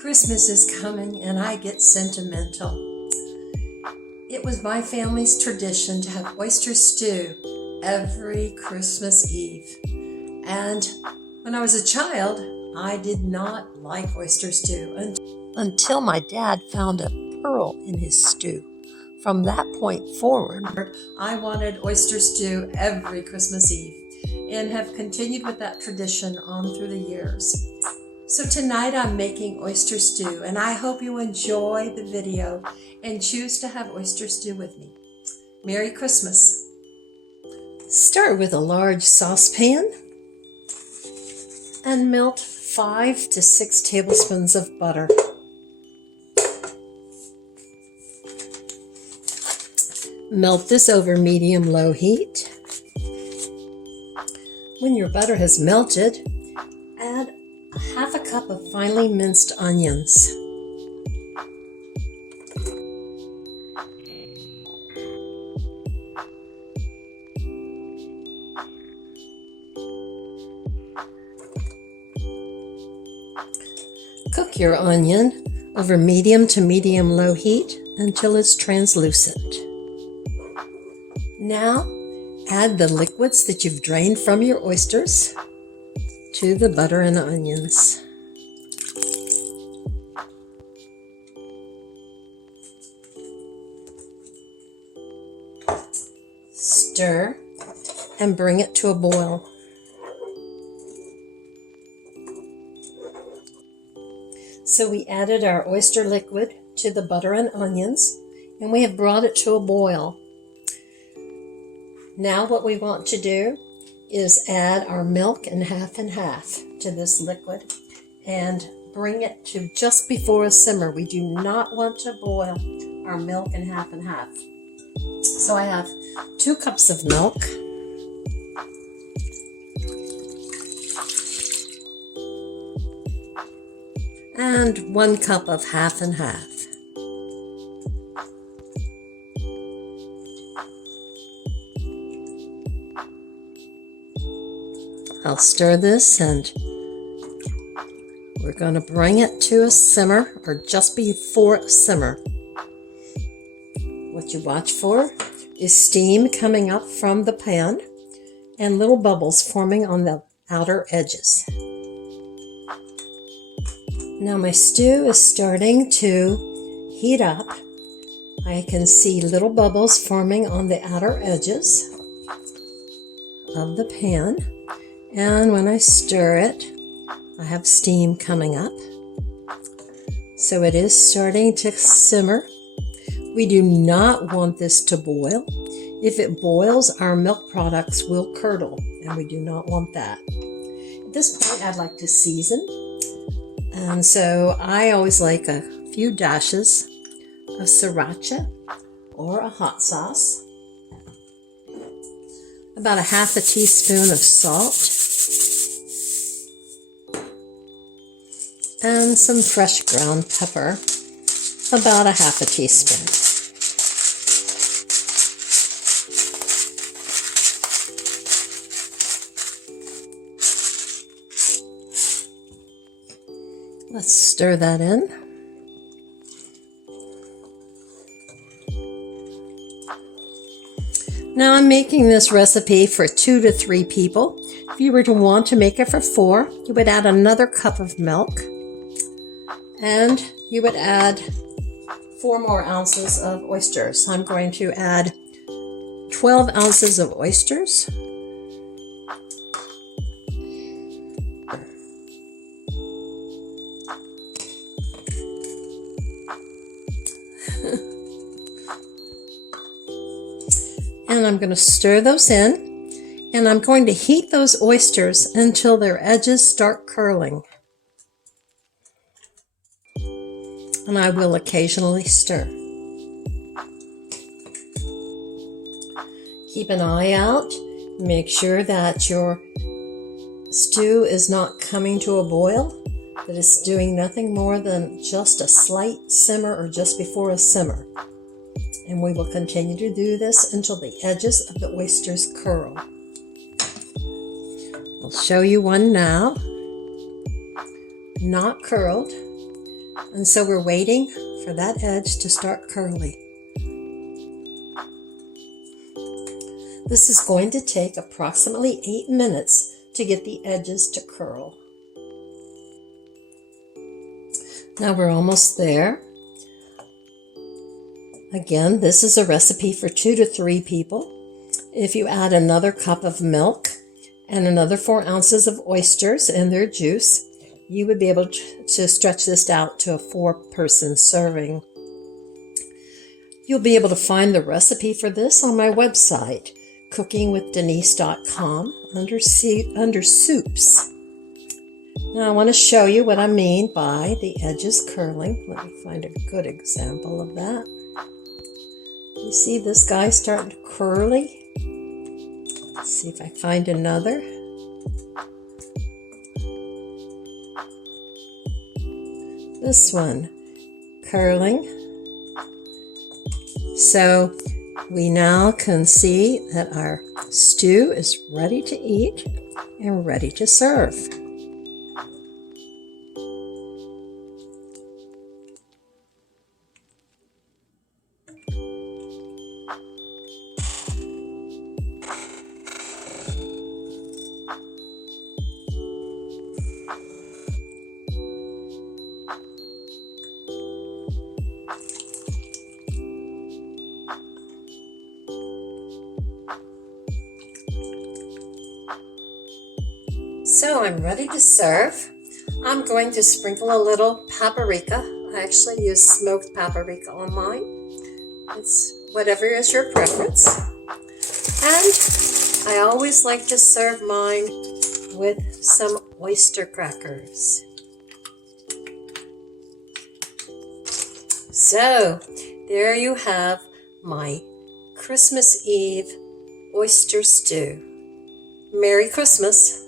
Christmas is coming and I get sentimental. It was my family's tradition to have oyster stew every Christmas Eve. And when I was a child, I did not like oyster stew until my dad found a pearl in his stew. From that point forward, I wanted oyster stew every Christmas Eve and have continued with that tradition on through the years. So tonight I'm making oyster stew, and I hope you enjoy the video and choose to have oyster stew with me. Merry Christmas. Start with a large saucepan and melt 5 to 6 tablespoons of butter. Melt this over medium-low heat. When your butter has melted, add half a cup of finely minced onions. Cook your onion over medium to medium-low heat until it's translucent. Now, add the liquids that you've drained from your oysters to the butter and onions. Stir and bring it to a boil. So we added our oyster liquid to the butter and onions, and we have brought it to a boil. Now what we want to do is add our milk in half and half to this liquid and bring it to just before a simmer. We do not want to boil our milk in half and half. So I have 2 cups of milk, and 1 cup of half and half. I'll stir this, and we're going to bring it to a simmer, or just before a simmer. What you watch for is steam coming up from the pan and little bubbles forming on the outer edges. Now my stew is starting to heat up. I can see little bubbles forming on the outer edges of the pan. And when I stir it, I have steam coming up. So it is starting to simmer. We do not want this to boil. If it boils, our milk products will curdle, and we do not want that. At this point, I'd like to season. And so I always like a few dashes of sriracha or a hot sauce. About a half a teaspoon of salt. And some fresh ground pepper, about a half a teaspoon. Let's stir that in. Now I'm making this recipe for 2 to 3 people. If you were to want to make it for 4, you would add another cup of milk. And you would add 4 more ounces of oysters. I'm going to add 12 ounces of oysters. And I'm going to stir those in. And I'm going to heat those oysters until their edges start curling. And I will occasionally stir. Keep an eye out. Make sure that your stew is not coming to a boil, that it's doing nothing more than just a slight simmer or just before a simmer. And we will continue to do this until the edges of the oysters curl. I'll show you one now. Not curled. And so we're waiting for that edge to start curling. This is going to take approximately 8 minutes to get the edges to curl. Now we're almost there. Again, this is a recipe for 2 to 3 people. If you add another cup of milk and another 4 ounces of oysters and their juice, you would be able to stretch this out to a 4-person serving. You'll be able to find the recipe for this on my website, cookingwithdenise.com, under soups. Now I want to show you what I mean by the edges curling. Let me find a good example of that. You see this guy starting to curly? Let's see if I find another. This one, curling. So we now can see that our stew is ready to eat and ready to serve. So I'm ready to serve. I'm going to sprinkle a little paprika. I actually use smoked paprika on mine. It's whatever is your preference. And I always like to serve mine with some oyster crackers. So there you have my Christmas Eve oyster stew. Merry Christmas.